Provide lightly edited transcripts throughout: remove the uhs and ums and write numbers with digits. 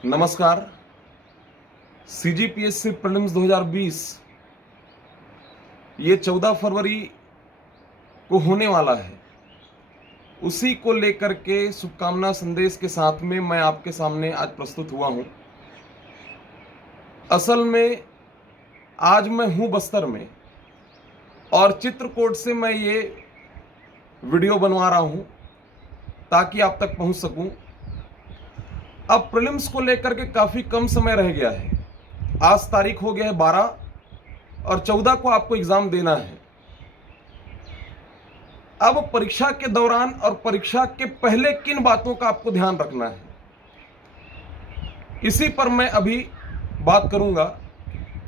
नमस्कार। CGPSC prelims 2020 ये 14 फरवरी को होने वाला है। उसी को लेकर के शुभकामना संदेश के साथ में मैं आपके सामने आज प्रस्तुत हुआ हूं। असल में आज मैं हूं बस्तर में और चित्रकूट से मैं ये वीडियो बनवा रहा हूं ताकि आप तक पहुंच सकूं। अब प्रीलिम्स को लेकर के काफ़ी कम समय रह गया है। आज तारीख हो गया है 12 और 14 को आपको एग्ज़ाम देना है। अब परीक्षा के दौरान और परीक्षा के पहले किन बातों का आपको ध्यान रखना है, इसी पर मैं अभी बात करूंगा।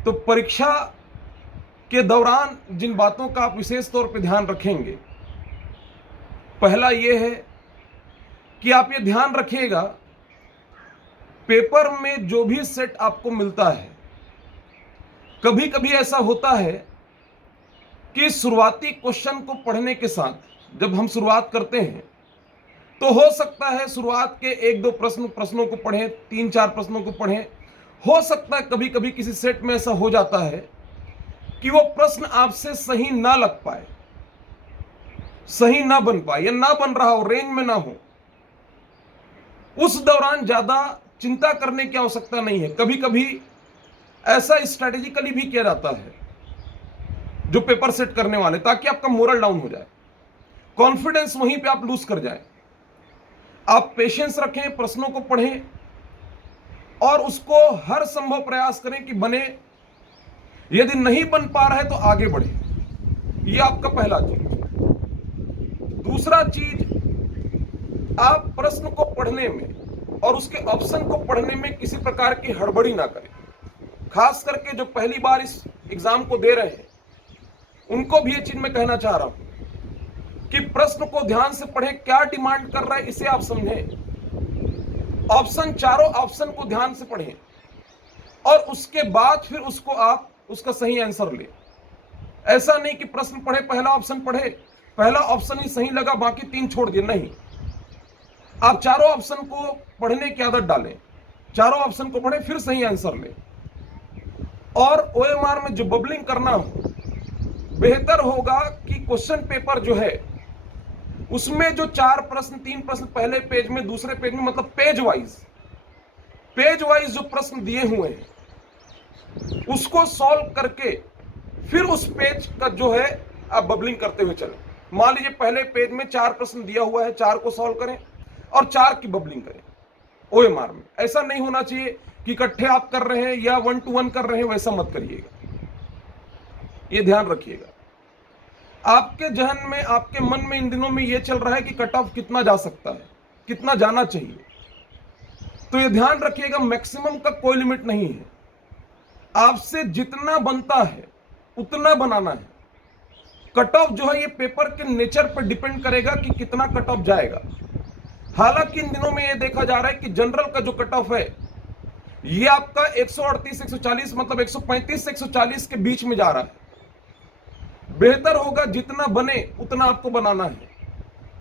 तो परीक्षा के दौरान जिन बातों का आप विशेष तौर पर ध्यान रखेंगे, पहला ये है कि आप ये ध्यान रखिएगा, पेपर में जो भी सेट आपको मिलता है, कभी कभी ऐसा होता है कि शुरुआती क्वेश्चन को पढ़ने के साथ जब हम शुरुआत करते हैं तो हो सकता है शुरुआत के एक दो प्रश्नों को पढ़ें, 3-4 प्रश्नों को पढ़ें। हो सकता है कभी कभी किसी सेट में ऐसा हो जाता है कि वो प्रश्न आपसे सही ना लग पाए, सही ना बन पाए या ना बन रहा हो, रेंज में ना हो। उस दौरान ज्यादा चिंता करने की आवश्यकता नहीं है। कभी कभी ऐसा स्ट्रेटेजिकली भी किया जाता है जो पेपर सेट करने वाले, ताकि आपका मोरल डाउन हो जाए, कॉन्फिडेंस वहीं पे आप लूज कर जाए। आप पेशेंस रखें, प्रश्नों को पढ़ें और उसको हर संभव प्रयास करें कि बने। यदि नहीं बन पा रहा है तो आगे बढ़े। ये आपका पहला चीज। दूसरा चीज, आप प्रश्न को पढ़ने में और उसके ऑप्शन को पढ़ने में किसी प्रकार की हड़बड़ी ना करें। खास करके जो पहली बार इस एग्जाम को दे रहे हैं उनको भी ये चीज मैं कहना चाह रहा हूं कि प्रश्न को ध्यान से पढ़ें, क्या डिमांड कर रहा है इसे आप समझें। ऑप्शन, चारों ऑप्शन को ध्यान से पढ़ें और उसके बाद फिर उसको आप उसका सही आंसर लें। ऐसा नहीं कि प्रश्न पढ़े, पहला ऑप्शन पढ़े, पहला ऑप्शन ही सही लगा, बाकी 3 छोड़ दिए। नहीं, आप चारों ऑप्शन को पढ़ने की आदत डालें, चारों ऑप्शन को पढ़ें, फिर सही आंसर लें। और ओएमआर में जो बबलिंग करना हो, बेहतर होगा कि क्वेश्चन पेपर जो है उसमें जो 4 प्रश्न, 3 प्रश्न पहले पेज में, दूसरे पेज में, मतलब पेज वाइज जो प्रश्न दिए हुए हैं उसको सॉल्व करके फिर उस पेज का जो है आप बबलिंग करते हुए चलें। मान लीजिए पहले पेज में 4 प्रश्न दिया हुआ है, 4 को सॉल्व करें और 4 की बबलिंग करें ओएमआर में। ऐसा नहीं होना चाहिए कि इकट्ठे आप कर रहे हैं या 1 to 1 कर रहे हैं, वैसा मत करिएगा। ये ध्यान रखिएगा। आपके जहन में, आपके मन में इन दिनों में ये चल रहा है कि कट ऑफ कितना जा सकता है, कितना जाना चाहिए। तो ये ध्यान रखिएगा, मैक्सिमम का कोई लिमिट नहीं है। आपसे जितना बनता है उतना बनाना है। कट ऑफ जो है ये पेपर के नेचर पर डिपेंड करेगा कि कितना कट ऑफ जाएगा। हालांकि इन दिनों में ये देखा जा रहा है कि जनरल का जो कट ऑफ है ये आपका 138 140, मतलब 135 से 140 के बीच में जा रहा है। बेहतर होगा जितना बने उतना आपको बनाना है,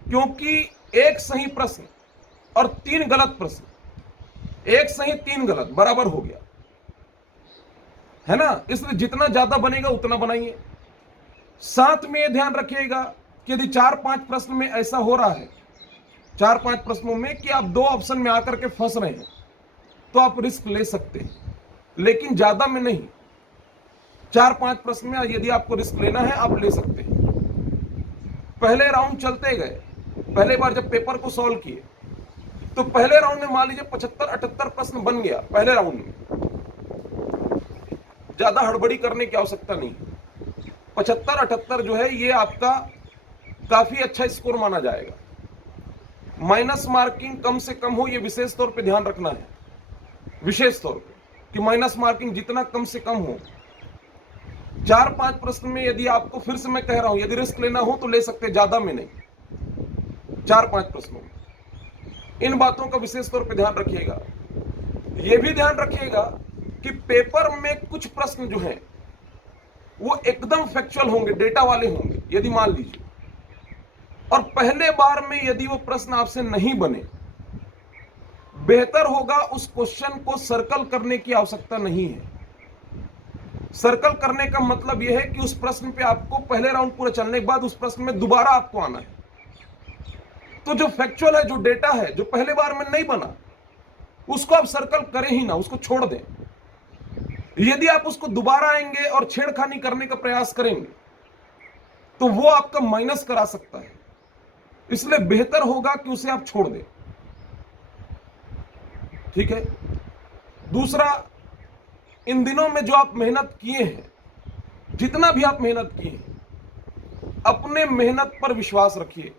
क्योंकि एक सही प्रश्न और 3 गलत प्रश्न, एक सही 3 गलत बराबर हो गया है ना। इसलिए जितना ज्यादा बनेगा उतना बनाइए। साथ में यह ध्यान रखिएगा कि यदि 4-5 प्रश्न में ऐसा हो रहा है, 4-5 प्रश्नों में कि आप 2 ऑप्शन में आकर के फंस रहे हैं, तो आप रिस्क ले सकते हैं, लेकिन ज्यादा में नहीं। 4-5 प्रश्न में यदि आपको रिस्क लेना है आप ले सकते हैं। पहले राउंड चलते गए, पहले बार जब पेपर को सॉल्व किए तो पहले राउंड में मान लीजिए 75-78 प्रश्न बन गया पहले राउंड में। ज्यादा हड़बड़ी करने की आवश्यकता नहीं। 75-78 जो है ये आपका काफी अच्छा स्कोर माना जाएगा। माइनस मार्किंग कम से कम हो, ये विशेष तौर पे ध्यान रखना है, विशेष तौर पे कि माइनस मार्किंग जितना कम से कम हो। 4-5 प्रश्न में यदि आपको, फिर से मैं कह रहा हूं, यदि रिस्क लेना हो तो ले सकते, ज्यादा में नहीं, 4-5 प्रश्नों में। इन बातों का विशेष तौर पे ध्यान रखिएगा। यह भी ध्यान रखिएगा कि पेपर में कुछ प्रश्न जो हैं वो एकदम फैक्चुअल होंगे, डेटा वाले होंगे। यदि मान लीजिए और पहले बार में यदि वो प्रश्न आपसे नहीं बने, बेहतर होगा उस क्वेश्चन को सर्कल करने की आवश्यकता नहीं है। सर्कल करने का मतलब यह है कि उस प्रश्न पे आपको पहले राउंड पूरा चलने के बाद उस प्रश्न में दोबारा आपको आना है। तो जो फैक्चुअल है, जो डेटा है, जो पहले बार में नहीं बना, उसको आप सर्कल करें ही ना, उसको छोड़ दें। यदि आप उसको दोबारा आएंगे और छेड़खानी करने का प्रयास करेंगे तो वो आपका माइनस करा सकता है। इसलिए बेहतर होगा कि उसे आप छोड़ दें। ठीक है। दूसरा, इन दिनों में जो आप मेहनत किए हैं, जितना भी आप मेहनत किए हैं, अपने मेहनत पर विश्वास रखिए।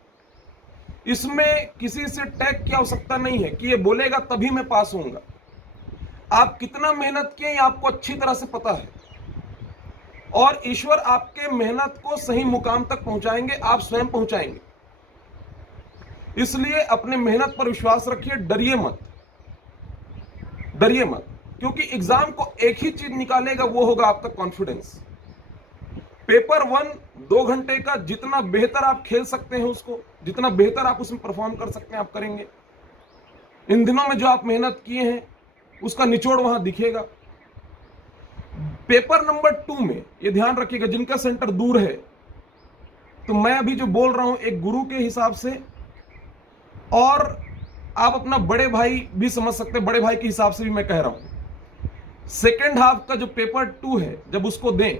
इसमें किसी से टैग की आवश्यकता नहीं है कि ये बोलेगा तभी मैं पास होऊंगा। आप कितना मेहनत किए आपको अच्छी तरह से पता है, और ईश्वर आपके मेहनत को सही मुकाम तक पहुंचाएंगे, आप स्वयं पहुंचाएंगे। इसलिए अपने मेहनत पर विश्वास रखिए, डरिए मत, डरिए मत, क्योंकि एग्जाम को एक ही चीज निकालेगा, वो होगा आपका कॉन्फिडेंस। पेपर 1 2 घंटे का, जितना बेहतर आप खेल सकते हैं उसको, जितना बेहतर आप उसमें परफॉर्म कर सकते हैं, आप करेंगे। इन दिनों में जो आप मेहनत किए हैं उसका निचोड़ वहां दिखेगा। पेपर नंबर 2 में ये ध्यान रखिएगा, जिनका सेंटर दूर है, तो मैं अभी जो बोल रहा हूं एक गुरु के हिसाब से, और आप अपना बड़े भाई भी समझ सकते हैं, बड़े भाई के हिसाब से भी मैं कह रहा हूं। सेकेंड हाफ का जो पेपर 2 है, जब उसको दें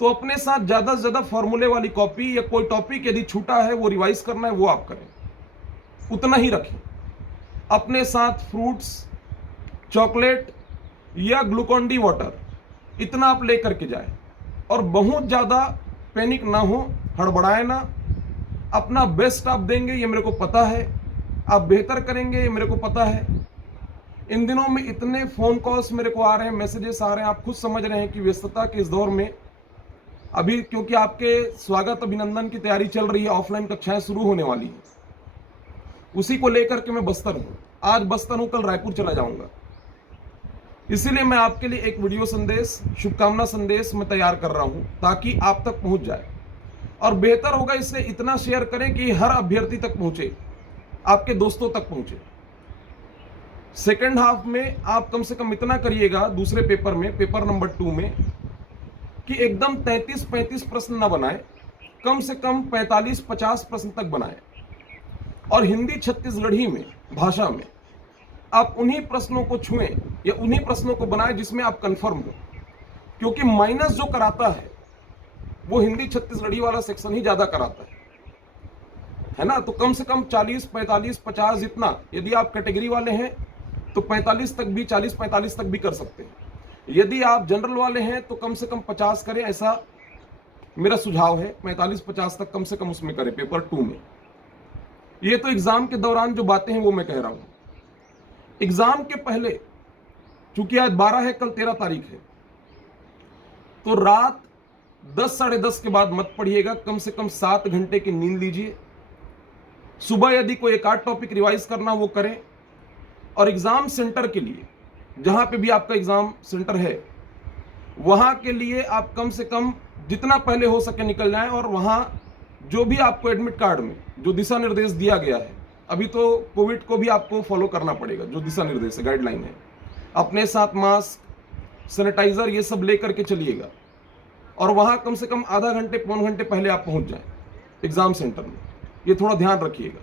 तो अपने साथ ज्यादा से ज्यादा फॉर्मूले वाली कॉपी या कोई टॉपिक यदि छूटा है वो रिवाइज करना है, वो आप करें, उतना ही रखें। अपने साथ फ्रूट्स, चॉकलेट या ग्लूकॉन डी वाटर, इतना आप लेकर के जाए, और बहुत ज्यादा पैनिक ना हो, हड़बड़ाए ना। अपना बेस्ट आप देंगे, ये मेरे को पता है, आप बेहतर करेंगे, ये मेरे को पता है। इन दिनों में इतने फोन कॉल्स मेरे को आ रहे हैं, मैसेजेस आ रहे हैं, आप खुद समझ रहे हैं कि व्यस्तता के इस दौर में, अभी क्योंकि आपके स्वागत अभिनंदन की तैयारी चल रही है, ऑफलाइन कक्षाएं शुरू होने वाली है, उसी को लेकर के मैं बस्तर हूं। आज बस्तर हूं, कल रायपुर चला जाऊंगा। इसीलिए मैं आपके लिए एक वीडियो संदेश, शुभकामना संदेश मैं तैयार कर रहा हूं, ताकि आप तक पहुंच जाए। और बेहतर होगा इसे इतना शेयर करें कि हर अभ्यर्थी तक पहुंचे, आपके दोस्तों तक पहुंचे। सेकेंड हाफ में आप कम से कम इतना करिएगा, दूसरे पेपर में, पेपर नंबर 2 में, कि एकदम 33-35 प्रश्न ना बनाए, कम से कम 45-50 प्रश्न तक बनाए। और हिंदी छत्तीसगढ़ी में, भाषा में आप उन्हीं प्रश्नों को छुएं या उन्हीं प्रश्नों को बनाएं जिसमें आप कंफर्म हो, क्योंकि माइनस जो कराता है वो हिंदी छत्तीसगढ़ी वाला सेक्शन ही ज्यादा कराता है ना। तो कम से कम 40, 45, 50 जितना, यदि आप कैटेगरी वाले हैं तो 45 तक भी, 40-45 तक भी कर सकते हैं। यदि आप जनरल वाले हैं तो कम से कम 50 करें, ऐसा मेरा सुझाव है। 45-50 तक कम से कम उसमें करें, पेपर 2 में। ये तो एग्जाम के दौरान जो बातें हैं वो मैं कह रहा हूं। एग्जाम के पहले, चूंकि आज 12 है, कल 13 तारीख है, तो रात 10 साढ़े 10 के बाद मत पढ़िएगा। कम से कम 7 घंटे की नींद लीजिए। सुबह यदि कोई एक आध टॉपिक रिवाइज करना वो करें। और एग्जाम सेंटर के लिए, जहां पे भी आपका एग्जाम सेंटर है, वहां के लिए आप कम से कम जितना पहले हो सके निकल जाएं। और वहां जो भी आपको एडमिट कार्ड में जो दिशा निर्देश दिया गया है, अभी तो कोविड को भी आपको फॉलो करना पड़ेगा, जो दिशा निर्देश है, गाइडलाइन है, अपने साथ मास्क, सैनिटाइजर, ये सब लेकर के चलिएगा। और वहां कम से कम आधा घंटे, पौन घंटे पहले आप पहुंच जाएं एग्जाम सेंटर में, ये थोड़ा ध्यान रखिएगा।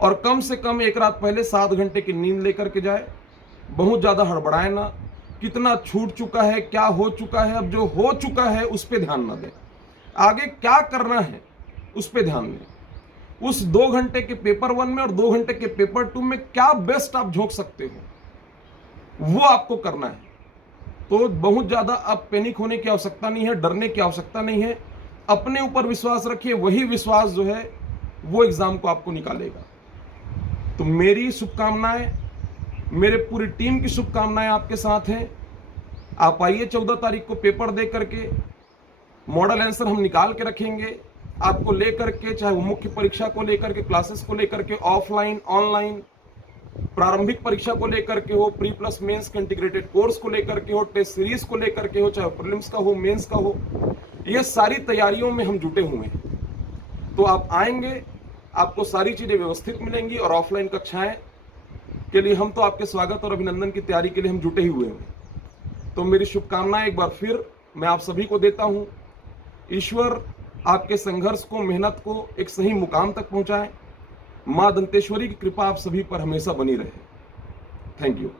और कम से कम एक रात पहले 7 घंटे की नींद लेकर के जाए। बहुत ज्यादा हड़बड़ाए ना, कितना छूट चुका है, क्या हो चुका है, अब जो हो चुका है उस पर ध्यान ना दें, आगे क्या करना है उस पर ध्यान दें। उस 2 घंटे के पेपर 1 में और 2 घंटे के पेपर 2 में क्या बेस्ट आप झोंक सकते हो, वो आपको करना है। तो बहुत ज्यादा अब पैनिक होने की आवश्यकता नहीं है, डरने की आवश्यकता नहीं है। अपने ऊपर विश्वास रखिए, वही विश्वास जो है वो एग्जाम को आपको निकालेगा। तो मेरी शुभकामनाएं, मेरे पूरी टीम की शुभकामनाएं आपके साथ हैं। आप आइए 14 तारीख को पेपर दे करके, मॉडल आंसर हम निकाल के रखेंगे आपको लेकर के, चाहे वो मुख्य परीक्षा को लेकर के, क्लासेस को लेकर के, ऑफलाइन, ऑनलाइन, प्रारंभिक परीक्षा को लेकर के हो, प्री प्लस मेंस के इंटीग्रेटेड कोर्स को लेकर के हो, टेस्ट सीरीज को लेकर के हो, चाहे प्रीलिम्स का हो, मेंस का हो, ये सारी तैयारियों में हम जुटे हुए हैं। तो आप आएंगे, आपको सारी चीजें व्यवस्थित मिलेंगी। और ऑफलाइन कक्षाएं के लिए हम तो आपके स्वागत और अभिनंदन की तैयारी के लिए हम जुटे ही हुए हैं। तो मेरी शुभकामनाएं एक बार फिर मैं आप सभी को देता हूं। ईश्वर आपके संघर्ष को, मेहनत को एक सही मुकाम तक पहुंचाए। मां दंतेश्वरी की कृपा आप सभी पर हमेशा बनी रहे। Thank you.